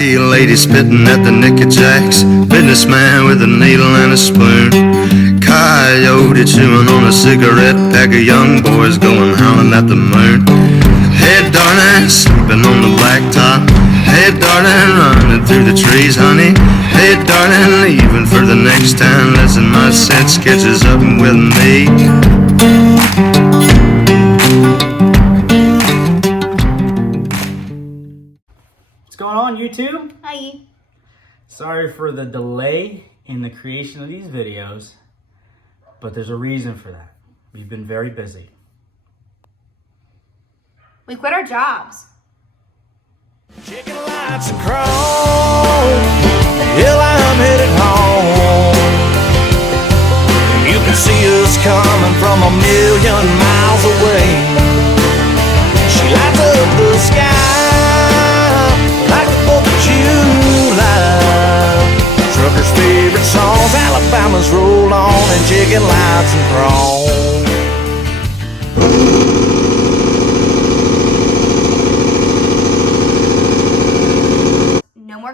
jockey, a lady spitting at the NICKI jacks, businessman with a needle and a spoon, coyote chewing on a cigarette, pack of young boys going howling at the moon. Hey darling, sleeping on the blacktop. Hey darling, running through the trees, honey. Hey darling, leaving for the next town. Listen, my set sketches up with me. What's going on, YouTube? Hi. Sorry for the delay in the creation of these videos, but there's a reason for that. We've been very busy. We quit our jobs. Chicken lights and chrome, hell, I'm headed home. You can see us coming from a million miles away. She lights up the sky like the 4th of July. Trucker's favorite songs, Alabama's roll on, and chicken lights and chrome.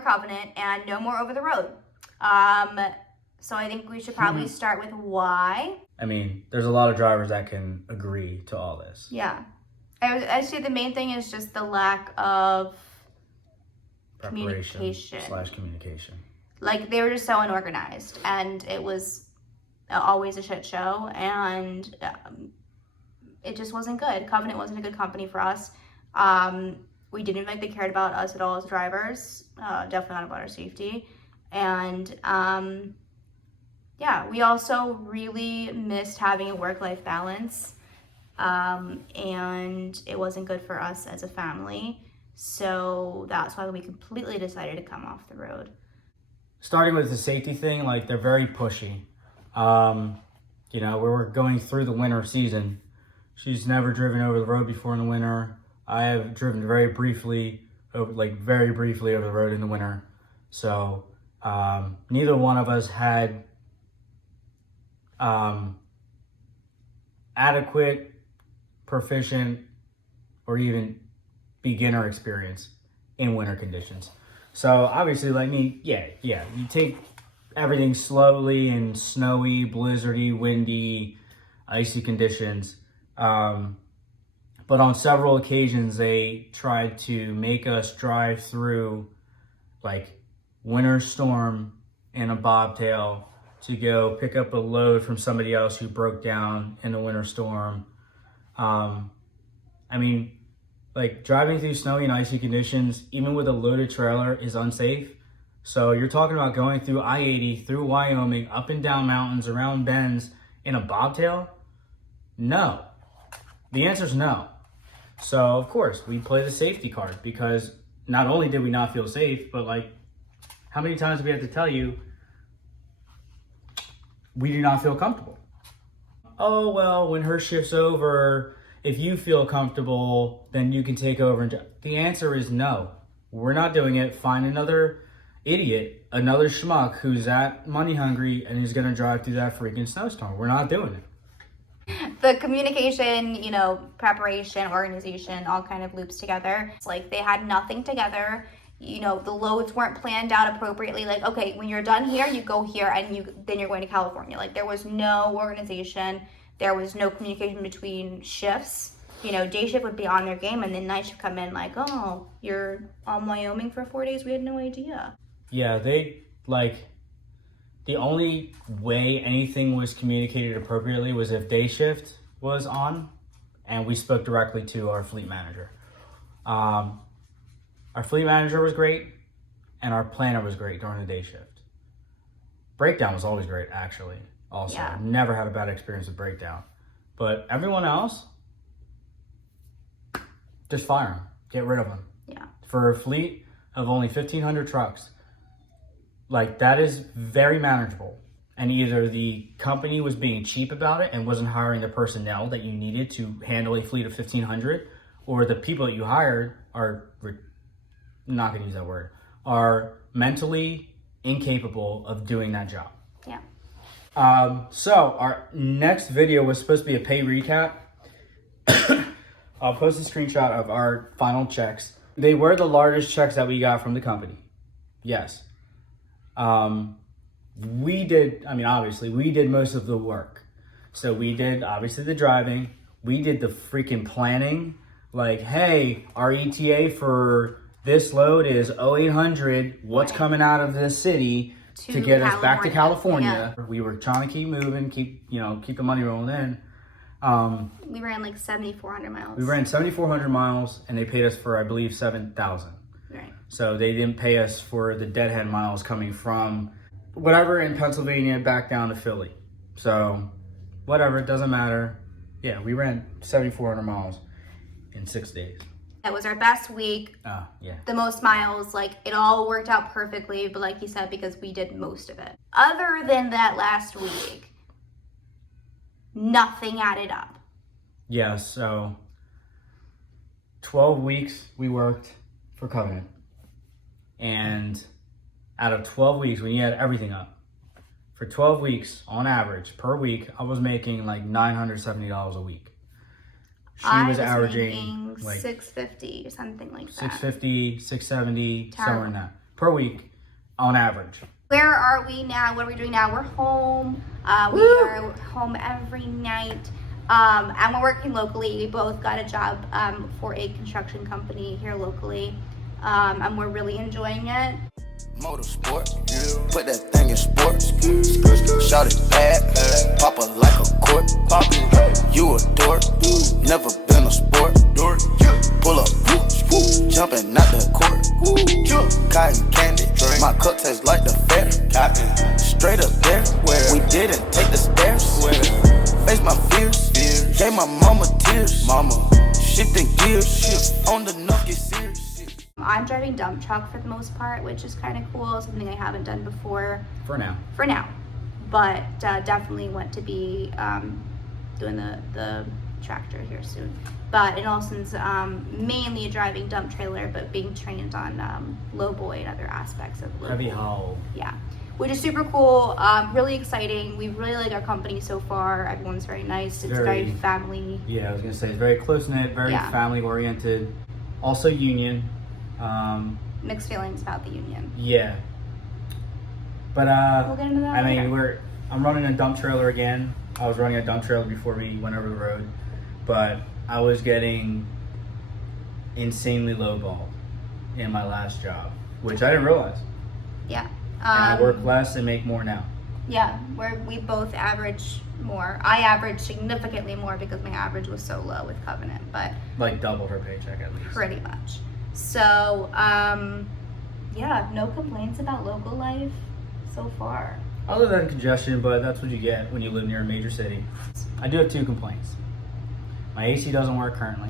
Covenant and no more over the road. So I think we should probably start with why. I mean, there's a lot of drivers that can agree to all this. Yeah. I say the main thing is just the lack of Communication. Like, they were just so unorganized, and it was always a shit show, and it just wasn't good. Covenant wasn't a good company for us. We didn't think they cared about us at all as drivers, definitely not about our safety. And yeah, we also really missed having a work-life balance, and it wasn't good for us as a family. So that's why we completely decided to come off the road. Starting with the safety thing, like, they're very pushy. You know, we were going through the winter season. She's never driven over the road before in the winter. I have driven very briefly over the road in the winter. So neither one of us had adequate, proficient, or even beginner experience in winter conditions. So obviously, like me, yeah, you take everything slowly in snowy, blizzardy, windy, icy conditions. But on several occasions, they tried to make us drive through, like, winter storm in a bobtail to go pick up a load from somebody else who broke down in the winter storm. I mean, like, driving through snowy and icy conditions, even with a loaded trailer, is unsafe. So you're talking about going through I-80, through Wyoming, up and down mountains, around bends in a bobtail? No. The answer is no. So, of course, we play the safety card, because not only did we not feel safe, but, like, how many times do we have to tell you we do not feel comfortable? Oh, well, when her shift's over, if you feel comfortable, then you can take over. And the answer is no. We're not doing it. Find another idiot, another schmuck who's that money hungry and is going to drive through that freaking snowstorm. We're not doing it. The communication, you know, preparation, organization, all kind of loops together. It's like they had nothing together. You know, the loads weren't planned out appropriately. Like, okay, when you're done here, you go here, and then you're going to California. Like, there was no organization. There was no communication between shifts. You know, day shift would be on their game, and then night shift come in like, oh, you're on Wyoming for 4 days. We had no idea. Yeah, they, like, the only way anything was communicated appropriately was if day shift was on and we spoke directly to our fleet manager. Our fleet manager was great, and our planner was great during the day shift. Breakdown was always great, actually. Also, Yeah. Never had a bad experience with breakdown. But everyone else, just fire them. Get rid of them. Yeah. For a fleet of only 1,500 trucks, like, that is very manageable. And either the company was being cheap about it and wasn't hiring the personnel that you needed to handle a fleet of 1,500, or the people that you hired are, not gonna use that word, are mentally incapable of doing that job. Yeah. So our next video was supposed to be a pay recap. I'll post a screenshot of our final checks. They were the largest checks that we got from the company. Yes. We did, I mean, obviously, we did most of the work. So we did, obviously, the driving. We did the freaking planning. Like, hey, our ETA for this load is 0800. What's coming out of this city to get us back to California? Yeah. We were trying to keep moving, keep the money rolling in. We ran like 7,400 miles. We ran 7,400 miles, and they paid us for, I believe, 7,000. Right. So they didn't pay us for the deadhead miles coming from whatever in Pennsylvania back down to Philly. So whatever, it doesn't matter. Yeah, we ran 7,400 miles in 6 days. That was our best week. Yeah. The most miles, like it all worked out perfectly, but like you said, because we did most of it. Other than that last week, nothing added up. Yeah, so 12 weeks we worked for Covenant. And out of 12 weeks, when you add everything up, for 12 weeks, on average, per week, I was making like $970 a week. She was averaging like $650 or something like that. $650, $670, somewhere in that. Per week, on average. Where are we now? What are we doing now? We're home. We are home every night. And we're working locally. We both got a job for a construction company here locally. And we're really enjoying it. Motorsport, put that thing in sports. Shout it bad, pop it like a court. You a dork, never been a sport. Pull up, jumping out the court. Cotton candy, my cup tastes like the fair. Straight up there, we didn't take the stairs. Face my fears, gave my mama tears. Shifting gears, on the nucky serious. I'm driving dump truck for the most part, which is kind of cool, something I haven't done before. For now. But definitely want to be doing the tractor here soon. But in Olson's mainly driving dump trailer, but being trained on lowboy and other aspects of lowboy. Heavy haul. Yeah, which is super cool, really exciting. We really like our company so far. Everyone's very nice. It's very family. Yeah, I was gonna say it's very close-knit, very family oriented. Also union. Mixed feelings about the union. Yeah. But we'll get into that I mean, later. I'm running a dump trailer again. I was running a dump trailer before we went over the road, but I was getting insanely lowballed in my last job, which I didn't realize. Yeah. And I work less and make more now. Yeah, we both average more. I average significantly more because my average was so low with Covenant, but like double her paycheck at least. Pretty much. So, yeah, no complaints about local life so far. Other than congestion, but that's what you get when you live near a major city. I do have 2 complaints. My AC doesn't work currently,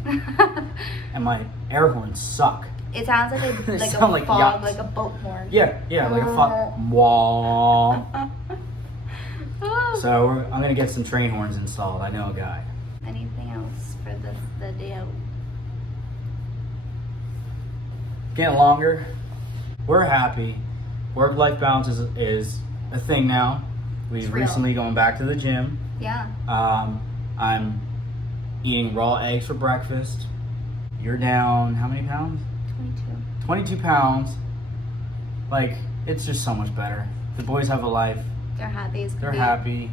and my air horns suck. It sounds like a sound like fog, yachts. like a boat horn. Yeah, like a fuck. Wah. So I'm gonna get some train horns installed. I know a guy. Anything else for the day? Getting longer. We're happy. Work-life balance is a thing now. We've recently gone back to the gym. Yeah. I'm eating raw eggs for breakfast. You're down how many pounds? 22 pounds. Like, it's just so much better. The boys have a life. They're happy. They're happy.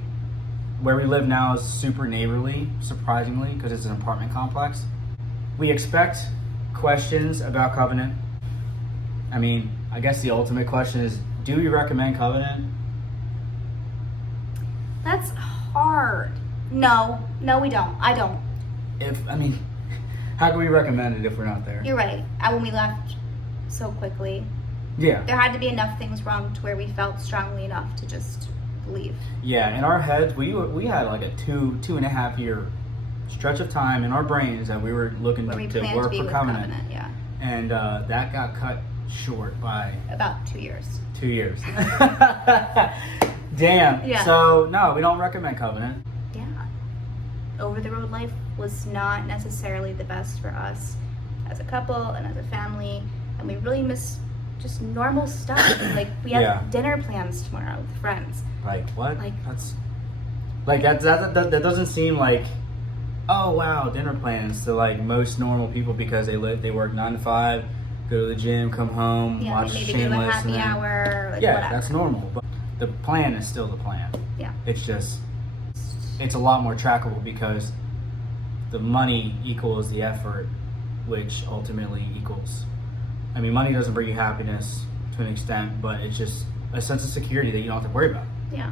Where we live now is super neighborly, surprisingly, because it's an apartment complex. We expect questions about Covenant. I mean, I guess the ultimate question is, do we recommend Covenant? That's hard. No, we don't. I don't. How can we recommend it if we're not there? You're right. When we left so quickly, yeah, there had to be enough things wrong to where we felt strongly enough to just leave. Yeah, in our heads, we had like a 2.5 year stretch of time in our brains that we were looking to work for Covenant. Yeah. And that got cut short by about 2 years. 2 years. Damn. Yeah. So no, we don't recommend Covenant. Yeah. Over the road life was not necessarily the best for us as a couple and as a family, and we really miss just normal stuff. Like we have dinner plans tomorrow with friends. Like what? That doesn't seem like, oh wow, dinner plans to like most normal people, because they work 9 to 5, go to the gym, come home, Yeah, watch maybe do a Shameless, happy and then, hour. Like yeah, whatever. that's normal. But the plan is still the plan. Yeah. It's just, it's a lot more trackable because the money equals the effort, which ultimately equals. I mean, money doesn't bring you happiness to an extent, but it's just a sense of security that you don't have to worry about. Yeah.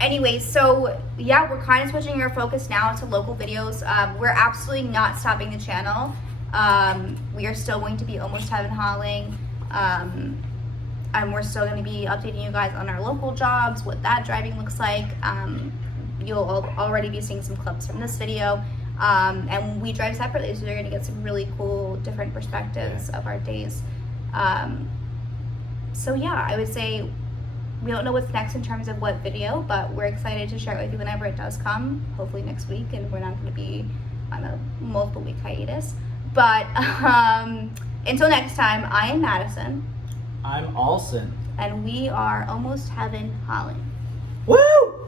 Anyway, so yeah, we're kind of switching our focus now to local videos. We're absolutely not stopping the channel. We are still going to be almost heaven hauling. And we're still going to be updating you guys on our local jobs, what that driving looks like. You'll already be seeing some clips from this video. And we drive separately, so you're going to get some really cool different perspectives of our days. So yeah, I would say we don't know what's next in terms of what video, but we're excited to share it with you whenever it does come, hopefully next week, and we're not going to be on a multiple week hiatus. But until next time, I am Madison. I'm Alson. And we are almost heaven hauling. Woo!